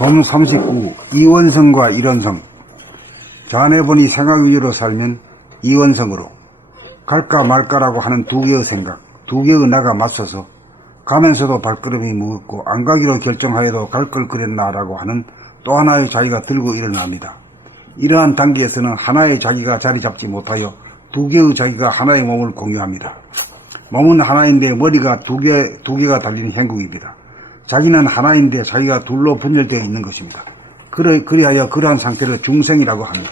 공 39. 이원성과 일원성. 자네분이 생각 위주로 살면 이원성으로, 갈까 말까라고 하는 두 개의 생각, 두 개의 나가 맞서서 가면서도 발걸음이 무겁고 안 가기로 결정하여도 갈 걸 그랬나라고 하는 또 하나의 자기가 들고 일어납니다. 이러한 단계에서는 하나의 자기가 자리 잡지 못하여 두 개의 자기가 하나의 몸을 공유합니다. 몸은 하나인데 머리가 두 개가 달리는 형국입니다. 자기는 하나인데 자기가 둘로 분열되어 있는 것입니다. 그리하여 그러한 상태를 중생이라고 합니다.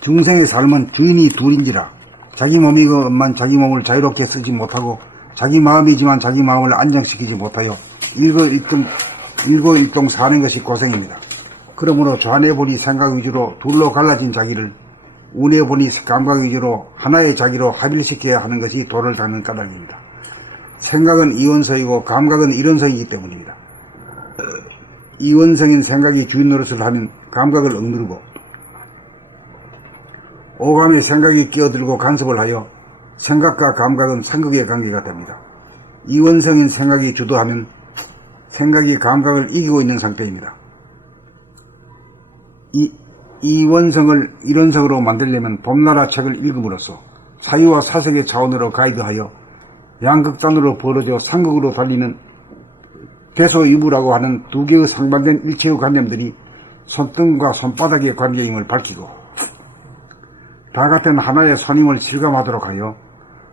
중생의 삶은 주인이 둘인지라 자기 몸이건만 자기 몸을 자유롭게 쓰지 못하고 자기 마음이지만 자기 마음을 안정시키지 못하여 일거일동 사는 것이 고생입니다. 그러므로 좌뇌본이 생각 위주로 둘로 갈라진 자기를 우뇌본이 감각 위주로 하나의 자기로 합일시켜야 하는 것이 도를 닦는 까닭입니다. 생각은 이원성이고 감각은 일원성이기 때문입니다. 이원성인 생각이 주인 노릇을 하면 감각을 억누르고 오감의 생각이 끼어들고 간섭을 하여 생각과 감각은 상극의 관계가 됩니다. 이원성인 생각이 주도하면 생각이 감각을 이기고 있는 상태입니다. 이원성을 일원성으로 만들려면 봄나라 책을 읽음으로써 사유와 사색의 차원으로 가이드하여 양극단으로 벌어져 상극으로 달리는 대소유무라고 하는 두 개의 상반된 일체의 관념들이 손등과 손바닥의 관계임을 밝히고 다 같은 하나의 손임을 실감하도록 하여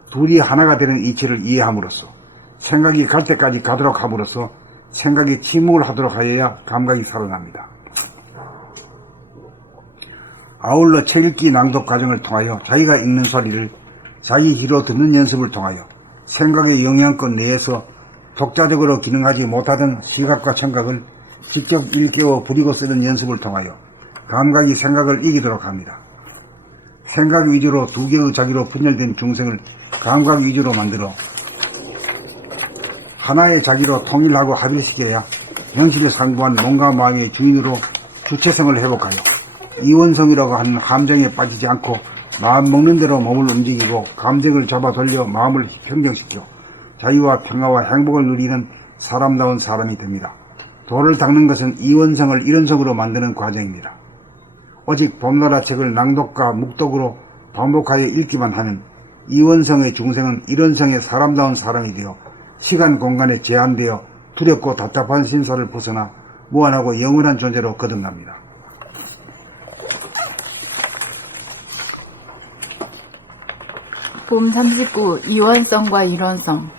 둘이 하나가 되는 이치를 이해함으로써 생각이 갈 때까지 가도록 함으로써 생각이 침묵을 하도록 하여야 감각이 살아납니다. 아울러 책 읽기 낭독 과정을 통하여 자기가 읽는 소리를 자기 귀로 듣는 연습을 통하여 생각의 영향권 내에서 독자적으로 기능하지 못하던 시각과 청각을 직접 일깨워 부리고 쓰는 연습을 통하여 감각이 생각을 이기도록 합니다. 생각 위주로 두 개의 자기로 분열된 중생을 감각 위주로 만들어 하나의 자기로 통일하고 합일시켜야 현실에 상부한 몸과 마음의 주인으로 주체성을 회복하여 이원성이라고 하는 함정에 빠지지 않고 마음 먹는 대로 몸을 움직이고 감정을 잡아 돌려 마음을 평정시켜 자유와 평화와 행복을 누리는 사람다운 사람이 됩니다. 도를 닦는 것은 이원성을 일원성으로 만드는 과정입니다. 오직 봄나라 책을 낭독과 묵독으로 반복하여 읽기만 하는 이원성의 중생은 일원성의 사람다운 사람이 되어 시간 공간에 제한되어 두렵고 답답한 심사를 벗어나 무한하고 영원한 존재로 거듭납니다. 봄 39. 이원성과 일원성.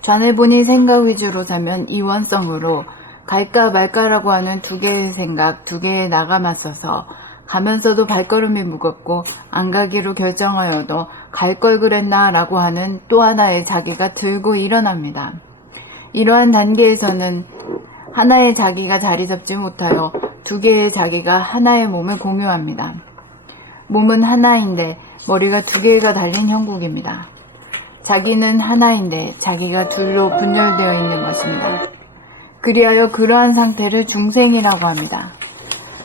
좌뇌본이 생각 위주로 사면 이원성으로 갈까 말까라고 하는 두 개의 생각, 두 개의 나가 맞서서 가면서도 발걸음이 무겁고 안 가기로 결정하여도 갈 걸 그랬나 라고 하는 또 하나의 자기가 들고 일어납니다. 이러한 단계에서는 하나의 자기가 자리 잡지 못하여 두 개의 자기가 하나의 몸을 공유합니다. 몸은 하나인데 머리가 두 개가 달린 형국입니다. 자기는 하나인데 자기가 둘로 분열되어 있는 것입니다. 그리하여 그러한 상태를 중생이라고 합니다.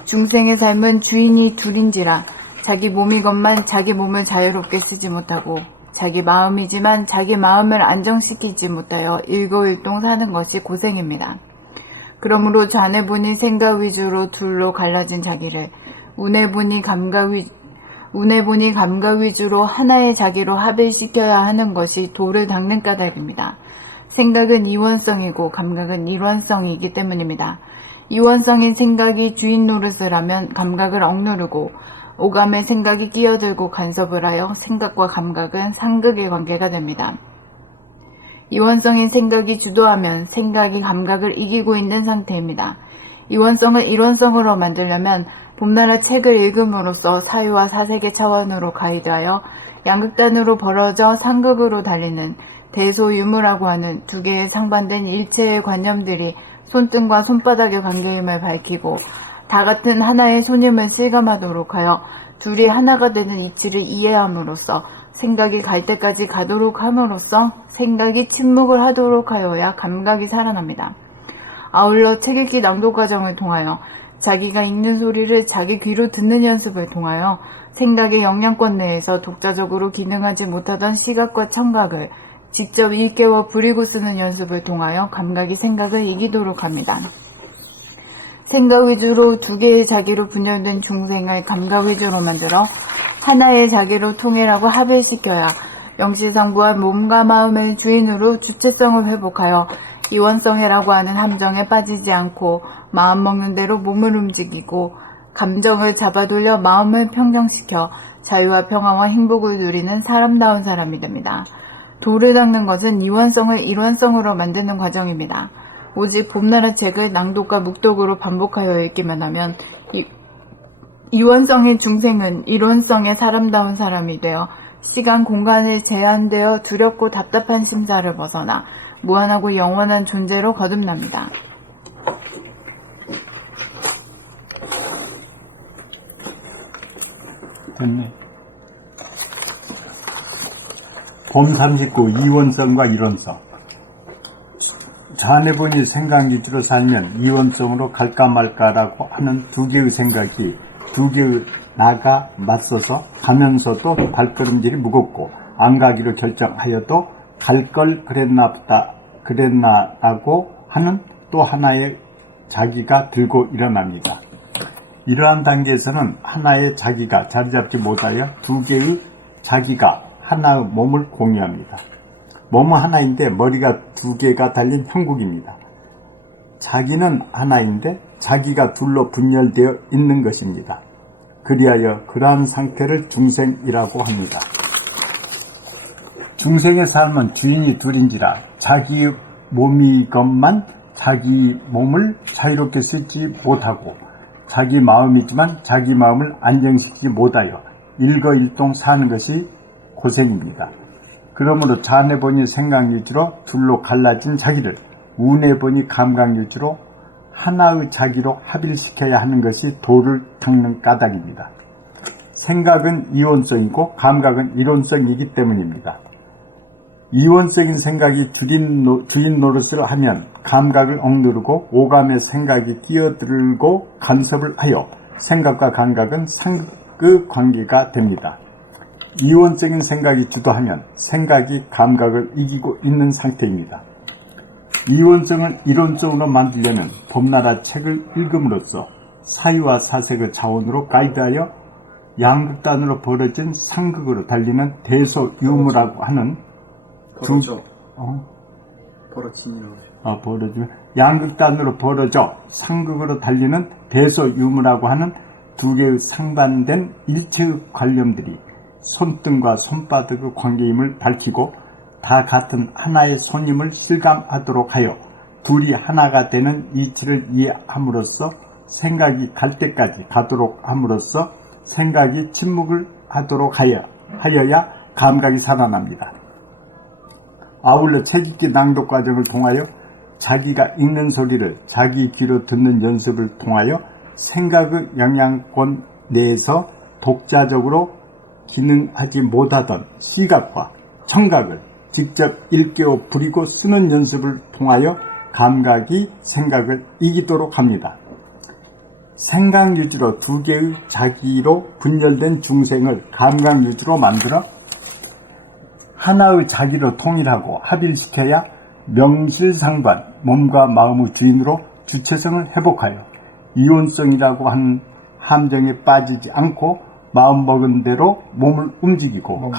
중생의 삶은 주인이 둘인지라 자기 몸이건만 자기 몸을 자유롭게 쓰지 못하고 자기 마음이지만 자기 마음을 안정시키지 못하여 일거일동 사는 것이 고생입니다. 그러므로 좌뇌본이 생각 위주로 둘로 갈라진 자기를 우뇌본이 감각 위주로 하나의 자기로 합일시켜야 하는 것이 도를 닦는 까닭입니다. 생각은 이원성이고 감각은 일원성이기 때문입니다. 이원성인 생각이 주인 노릇을 하면 감각을 억누르고 오감의 생각이 끼어들고 간섭을 하여 생각과 감각은 상극의 관계가 됩니다. 이원성인 생각이 주도하면 생각이 감각을 이기고 있는 상태입니다. 이원성을 일원성으로 만들려면 봄나라 책을 읽음으로써 사유와 사색의 차원으로 가이드하여 양극단으로 벌어져 상극으로 달리는 대소유무라고 하는 두 개의 상반된 일체의 관념들이 손등과 손바닥의 관계임을 밝히고 다 같은 하나의 손임을 실감하도록 하여 둘이 하나가 되는 이치를 이해함으로써 생각이 갈 때까지 가도록 함으로써 생각이 침묵을 하도록 하여야 감각이 살아납니다. 아울러 책 읽기 낭독 과정을 통하여 자기가 읽는 소리를 자기 귀로 듣는 연습을 통하여 생각의 영향권 내에서 독자적으로 기능하지 못하던 시각과 청각을 직접 일깨워 부리고 쓰는 연습을 통하여 감각이 생각을 이기도록 합니다. 생각 위주로 두 개의 자기로 분열된 중생을 감각 위주로 만들어 하나의 자기로 통일하고 합일시켜야 명실상부한 몸과 마음의 주인으로 주체성을 회복하여 이원성이라고 하는 함정에 빠지지 않고 마음 먹는 대로 몸을 움직이고 감정을 잡아돌려 마음을 평정시켜 자유와 평화와 행복을 누리는 사람다운 사람이 됩니다. 도를 닦는 것은 이원성을 일원성으로 만드는 과정입니다. 오직 봄나라 책을 낭독과 묵독으로 반복하여 읽기만 하면 이원성의 중생은 일원성의 사람다운 사람이 되어 시간 공간에 제한되어 두렵고 답답한 심사를 벗어나 무한하고 영원한 존재로 거듭납니다. 됐네. 봄 39 이원성과 일원성. 자네분이 생각 위주로 살면 이원성으로 갈까 말까라고 하는 두 개의 생각이 두 개의 나가 맞서서 가면서도 발걸음질이 무겁고 안 가기로 결정하여도 갈 걸 그랬나라고 하는 또 하나의 자기가 들고 일어납니다. 이러한 단계에서는 하나의 자기가 자리잡지 못하여 두 개의 자기가 하나의 몸을 공유합니다. 몸은 하나인데 머리가 두 개가 달린 형국입니다. 자기는 하나인데 자기가 둘로 분열되어 있는 것입니다. 그리하여 그러한 상태를 중생이라고 합니다. 중생의 삶은 주인이 둘인지라 자기 몸이건만 자기 몸을 자유롭게 쓰지 못하고 자기 마음이지만 자기 마음을 안정시키지 못하여 일거일동 사는 것이 고생입니다. 그러므로 자내보니 생각 위주로 둘로 갈라진 자기를 우내보니 감각 위주로 하나의 자기로 합일시켜야 하는 것이 도를 닦는 까닭입니다. 생각은 이원성이고 감각은 일원성이기 때문입니다. 이원성인 생각이 주인 노릇을 하면 감각을 억누르고 오감의 생각이 끼어들고 간섭을 하여 생각과 감각은 상극의 관계가 됩니다. 이원적인 생각이 주도하면 생각이 감각을 이기고 있는 상태입니다. 이원성을 이론적으로 만들려면 봄나라 책을 읽음으로써 사유와 사색을 자원으로 가이드하여 양극단으로 벌어진 상극으로 달리는 대소유무라고 하는 양극단으로 벌어져 상극으로 달리는 대소유무라고 하는 두 개의 상반된 일체의 관념들이 손등과 손바닥의 관계임을 밝히고 다 같은 하나의 손임을 실감하도록 하여 둘이 하나가 되는 이치를 이해함으로써 생각이 갈 때까지 가도록 함으로써 생각이 침묵을 하도록 하여야 감각이 살아납니다. 아울러 책 읽기 낭독 과정을 통하여 자기가 읽는 소리를 자기 귀로 듣는 연습을 통하여 생각의 영향권 내에서 독자적으로 기능하지 못하던 시각과 청각을 직접 일깨워 부리고 쓰는 연습을 통하여 감각이 생각을 이기도록 합니다. 생각 유지로 두 개의 자기로 분열된 중생을 감각 유지로 만들어 하나의 자기로 통일하고 합일시켜야 명실상부한 몸과 마음의 주인으로 주체성을 회복하여 이원성이라고 하는 함정에 빠지지 않고 마음 먹은 대로 몸을 움직이고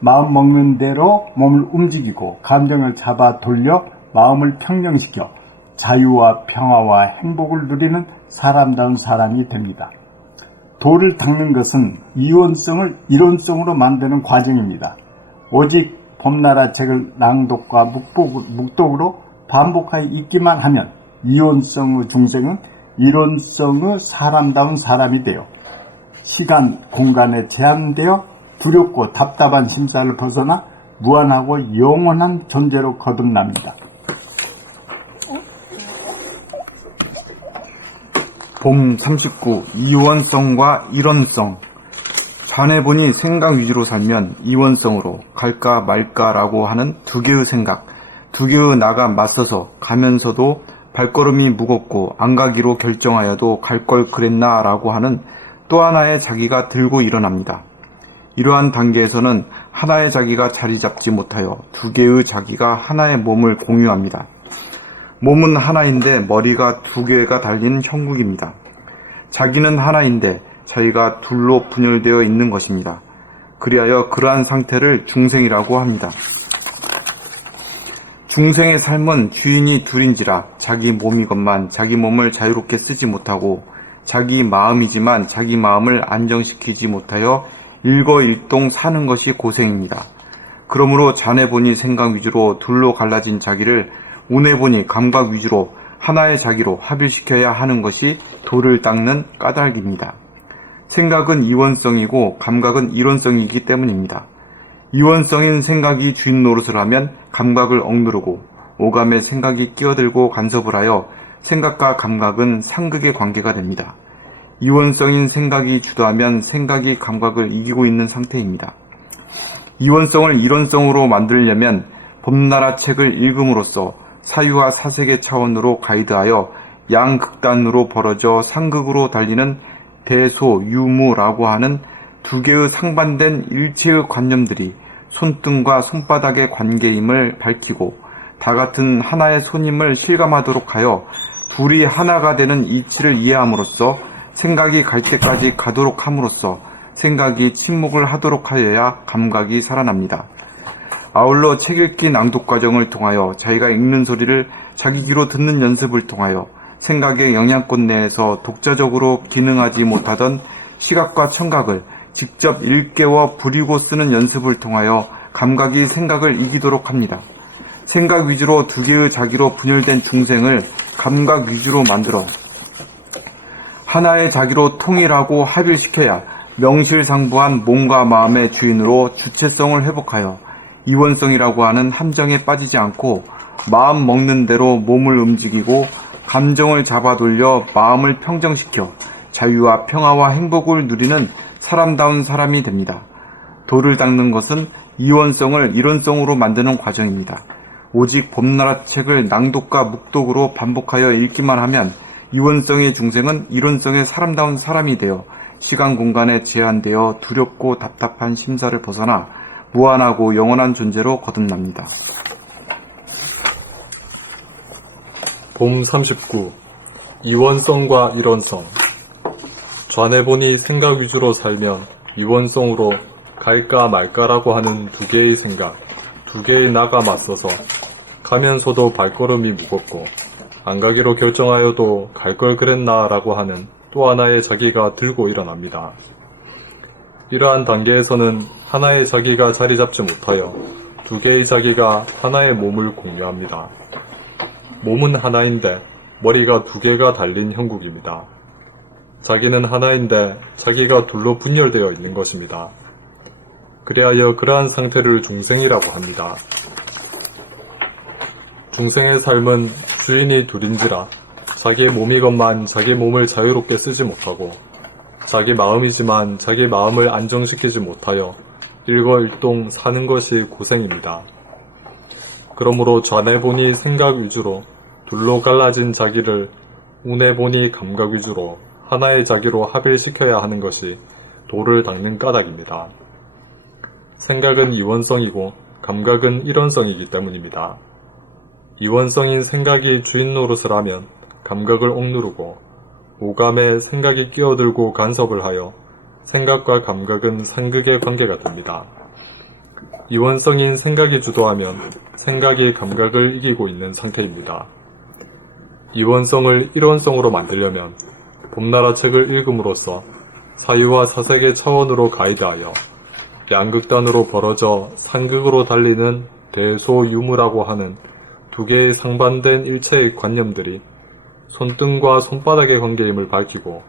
마음 먹는 대로 몸을 움직이고 감정을 잡아 돌려 마음을 평정시켜 자유와 평화와 행복을 누리는 사람다운 사람이 됩니다. 도를 닦는 것은 이원성을 이론성으로 만드는 과정입니다. 오직 봄나라 책을 낭독과 묵독으로 반복하여 읽기만 하면 이원성의 중생은 이론성의 사람다운 사람이 되어 시간, 공간에 제한되어 두렵고 답답한 심사를 벗어나 무한하고 영원한 존재로 거듭납니다. 봄 39 이원성과 일원성. 자네분이 생각 위주로 살면 이원성으로 갈까 말까라고 하는 두 개의 생각, 두 개의 나가 맞서서 가면서도 발걸음이 무겁고 안 가기로 결정하여도 갈 걸 그랬나 라고 하는 또 하나의 자기가 들고 일어납니다. 이러한 단계에서는 하나의 자기가 자리 잡지 못하여 두 개의 자기가 하나의 몸을 공유합니다. 몸은 하나인데 머리가 두 개가 달린 형국입니다. 자기는 하나인데 자기가 둘로 분열되어 있는 것입니다. 그리하여 그러한 상태를 중생이라고 합니다. 중생의 삶은 주인이 둘인지라 자기 몸이건만 자기 몸을 자유롭게 쓰지 못하고 자기 마음이지만 자기 마음을 안정시키지 못하여 일거일동 사는 것이 고생입니다. 그러므로 잔해보니 생각 위주로 둘로 갈라진 자기를 운해보니 감각 위주로 하나의 자기로 합일시켜야 하는 것이 도를 닦는 까닭입니다. 생각은 이원성이고 감각은 일원성이기 때문입니다. 이원성인 생각이 주인 노릇을 하면 감각을 억누르고 오감에 생각이 끼어들고 간섭을 하여 생각과 감각은 상극의 관계가 됩니다. 이원성인 생각이 주도하면 생각이 감각을 이기고 있는 상태입니다. 이원성을 일원성으로 만들려면 봄나라 책을 읽음으로써 사유와 사색의 차원으로 가이드하여 양극단으로 벌어져 상극으로 달리는 대소유무라고 하는 두 개의 상반된 일체의 관념들이 손등과 손바닥의 관계임을 밝히고 다 같은 하나의 손임을 실감하도록 하여 둘이 하나가 되는 이치를 이해함으로써 생각이 갈 때까지 가도록 함으로써 생각이 침묵을 하도록 하여야 감각이 살아납니다. 아울러 책 읽기 낭독 과정을 통하여 자기가 읽는 소리를 자기 귀로 듣는 연습을 통하여 생각의 영향권 내에서 독자적으로 기능하지 못하던 시각과 청각을 직접 일깨워 부리고 쓰는 연습을 통하여 감각이 생각을 이기도록 합니다. 생각 위주로 두 개의 자기로 분열된 중생을 감각 위주로 만들어 하나의 자기로 통일하고 합일시켜야 명실상부한 몸과 마음의 주인으로 주체성을 회복하여 이원성이라고 하는 함정에 빠지지 않고 마음 먹는 대로 몸을 움직이고 감정을 잡아 돌려 마음을 평정시켜 자유와 평화와 행복을 누리는 사람다운 사람이 됩니다. 도를 닦는 것은 이원성을 일원성으로 만드는 과정입니다. 오직 봄나라 책을 낭독과 묵독으로 반복하여 읽기만 하면 이원성의 중생은 일원성의 사람다운 사람이 되어 시간 공간에 제한되어 두렵고 답답한 심사를 벗어나 무한하고 영원한 존재로 거듭납니다. 봄 39. 이원성과 일원성. 좌뇌보니 생각 위주로 살면 이원성으로 갈까 말까라고 하는 두 개의 생각, 두 개의 나가 맞서서 가면서도 발걸음이 무겁고 안 가기로 결정하여도 갈 걸 그랬나 라고 하는 또 하나의 자기가 들고 일어납니다. 이러한 단계에서는 하나의 자기가 자리 잡지 못하여 두 개의 자기가 하나의 몸을 공유합니다. 몸은 하나인데 머리가 두 개가 달린 형국입니다. 자기는 하나인데 자기가 둘로 분열되어 있는 것입니다. 그리하여 그러한 상태를 중생이라고 합니다. 중생의 삶은 주인이 둘인지라 자기의 몸이건만 자기 몸을 자유롭게 쓰지 못하고 자기 마음이지만 자기 마음을 안정시키지 못하여 일거일동 사는 것이 고생입니다. 그러므로 좌뇌보니 생각 위주로 둘로 갈라진 자기를 우뇌보니 감각 위주로 하나의 자기로 합일시켜야 하는 것이 도를 닦는 까닭입니다. 생각은 이원성이고 감각은 일원성이기 때문입니다. 이원성인 생각이 주인 노릇을 하면 감각을 억누르고 오감에 생각이 끼어들고 간섭을 하여 생각과 감각은 상극의 관계가 됩니다. 이원성인 생각이 주도하면 생각이 감각을 이기고 있는 상태입니다. 이원성을 일원성으로 만들려면 봄나라 책을 읽음으로써 사유와 사색의 차원으로 가이드하여 양극단으로 벌어져 상극으로 달리는 대소유무라고 하는 두 개의 상반된 일체의 관념들이 손등과 손바닥의 관계임을 밝히고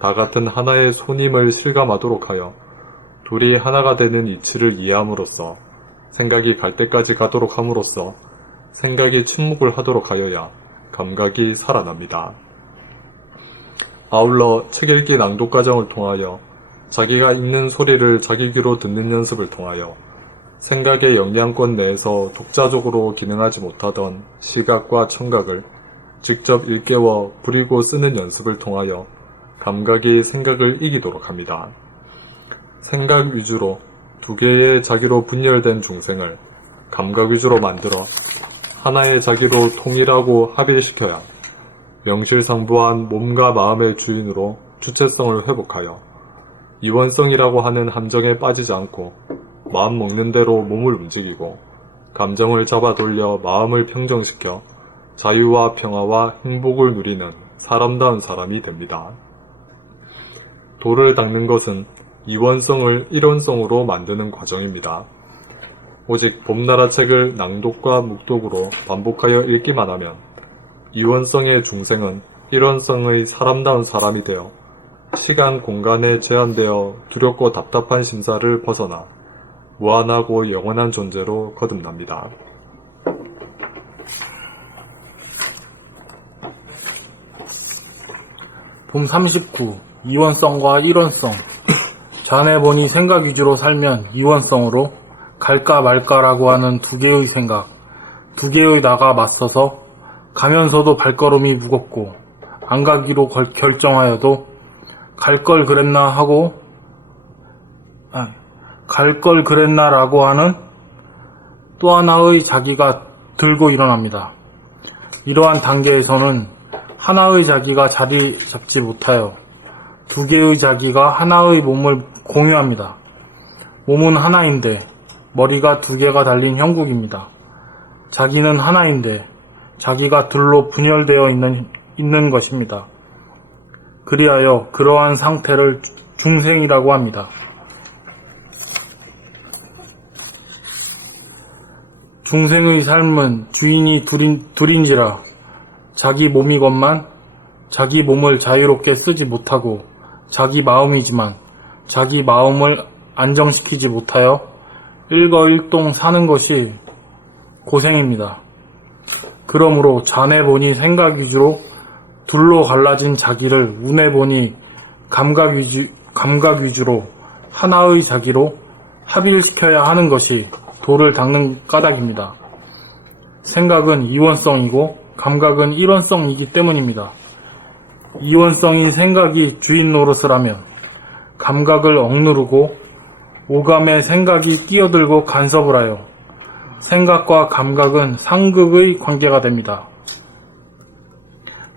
다 같은 하나의 손임을 실감하도록 하여 둘이 하나가 되는 이치를 이해함으로써 생각이 갈 때까지 가도록 함으로써 생각이 침묵을 하도록 하여야 감각이 살아납니다. 아울러 책 읽기 낭독 과정을 통하여 자기가 읽는 소리를 자기 귀로 듣는 연습을 통하여 생각의 영향권 내에서 독자적으로 기능하지 못하던 시각과 청각을 직접 일깨워 부리고 쓰는 연습을 통하여 감각이 생각을 이기도록 합니다. 생각 위주로 두 개의 자기로 분열된 중생을 감각 위주로 만들어 하나의 자기로 통일하고 합일시켜야 명실상부한 몸과 마음의 주인으로 주체성을 회복하여 이원성이라고 하는 함정에 빠지지 않고 마음 먹는 대로 몸을 움직이고 감정을 잡아 돌려 마음을 평정시켜 자유와 평화와 행복을 누리는 사람다운 사람이 됩니다. 도를 닦는 것은 이원성을 일원성으로 만드는 과정입니다. 오직 봄나라 책을 낭독과 묵독으로 반복하여 읽기만 하면 이원성의 중생은 일원성의 사람다운 사람이 되어 시간 공간에 제한되어 두렵고 답답한 심사를 벗어나 무한하고 영원한 존재로 거듭납니다. 봄 39. 이원성과 일원성. 자네 보니 생각 위주로 살면 이원성으로 갈까 말까라고 하는 두 개의 생각, 두 개의 나가 맞서서 가면서도 발걸음이 무겁고 안 가기로 결정하여도 갈 걸 그랬나라고 하는 또 하나의 자기가 들고 일어납니다. 이러한 단계에서는 하나의 자기가 자리 잡지 못하여 두 개의 자기가 하나의 몸을 공유합니다. 몸은 하나인데 머리가 두 개가 달린 형국입니다. 자기는 하나인데 자기가 둘로 분열되어 있는 것입니다. 그리하여 그러한 상태를 중생이라고 합니다. 중생의 삶은 주인이 둘인지라 자기 몸이건만 자기 몸을 자유롭게 쓰지 못하고 자기 마음이지만 자기 마음을 안정시키지 못하여 일거일동 사는 것이 고생입니다. 그러므로 잔해 보니 생각 위주로 둘로 갈라진 자기를 운해 보니 감각 위주로 하나의 자기로 합일시켜야 하는 것이 도를 닦는 까닭입니다. 생각은 이원성이고 감각은 일원성이기 때문입니다. 이원성인 생각이 주인 노릇을 하면 감각을 억누르고 오감에 생각이 끼어들고 간섭을 하여 생각과 감각은 상극의 관계가 됩니다.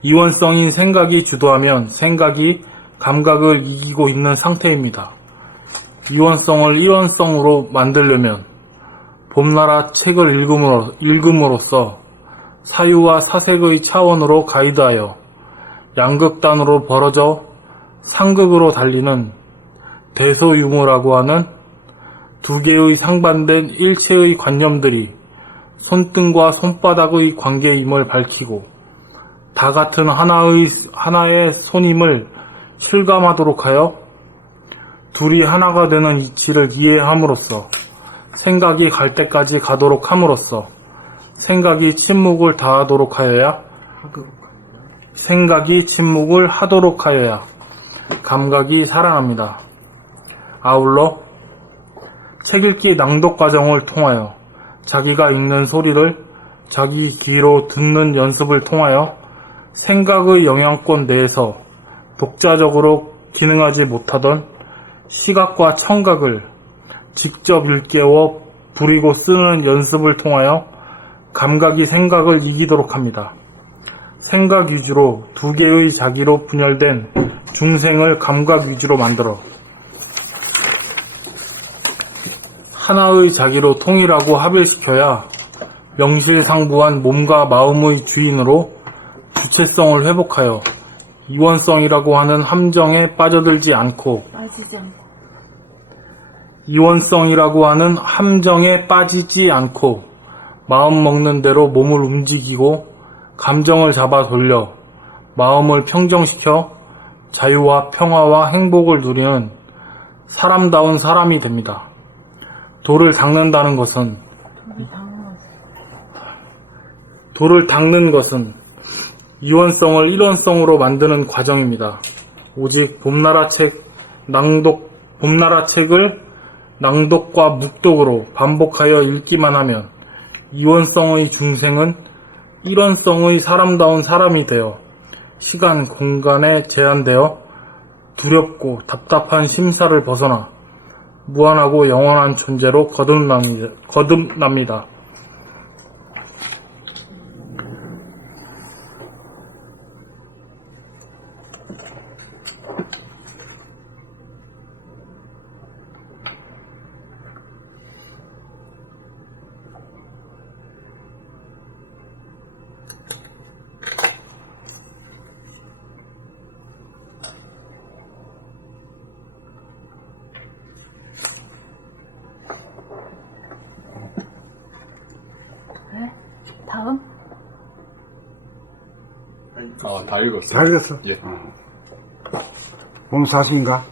이원성인 생각이 주도하면 생각이 감각을 이기고 있는 상태입니다. 이원성을 일원성으로 만들려면 봄나라 책을 읽음으로써 사유와 사색의 차원으로 가이드하여 양극단으로 벌어져 상극으로 달리는 대소유무라고 하는 두 개의 상반된 일체의 관념들이 손등과 손바닥의 관계임을 밝히고 다 같은 하나의 손임을 실감하도록 하여 둘이 하나가 되는 이치를 이해함으로써 생각이 갈 때까지 가도록 함으로써 생각이 침묵을 하도록 하여야 감각이 살아납니다. 아울러 책 읽기 낭독 과정을 통하여 자기가 읽는 소리를 자기 귀로 듣는 연습을 통하여 생각의 영향권 내에서 독자적으로 기능하지 못하던 시각과 청각을 직접 일깨워 부리고 쓰는 연습을 통하여 감각이 생각을 이기도록 합니다. 생각 위주로 두 개의 자기로 분열된 중생을 감각 위주로 만들어 하나의 자기로 통일하고 합일시켜야 명실상부한 몸과 마음의 주인으로 주체성을 회복하여 이원성이라고 하는 함정에 빠지지 않고 마음 먹는 대로 몸을 움직이고 감정을 잡아 돌려 마음을 평정시켜 자유와 평화와 행복을 누리는 사람다운 사람이 됩니다. 도를 닦는 이원성을 일원성으로 만드는 과정입니다. 오직 봄나라 책을 낭독과 묵독으로 반복하여 읽기만 하면 이원성의 중생은 일원성의 사람다운 사람이 되어 시간, 공간에 제한되어 두렵고 답답한 심사를 벗어나 무한하고 영원한 존재로 거듭납니다. 네? 다음? 다 읽었어요. 다 읽었어? 예. 오늘 사심인가?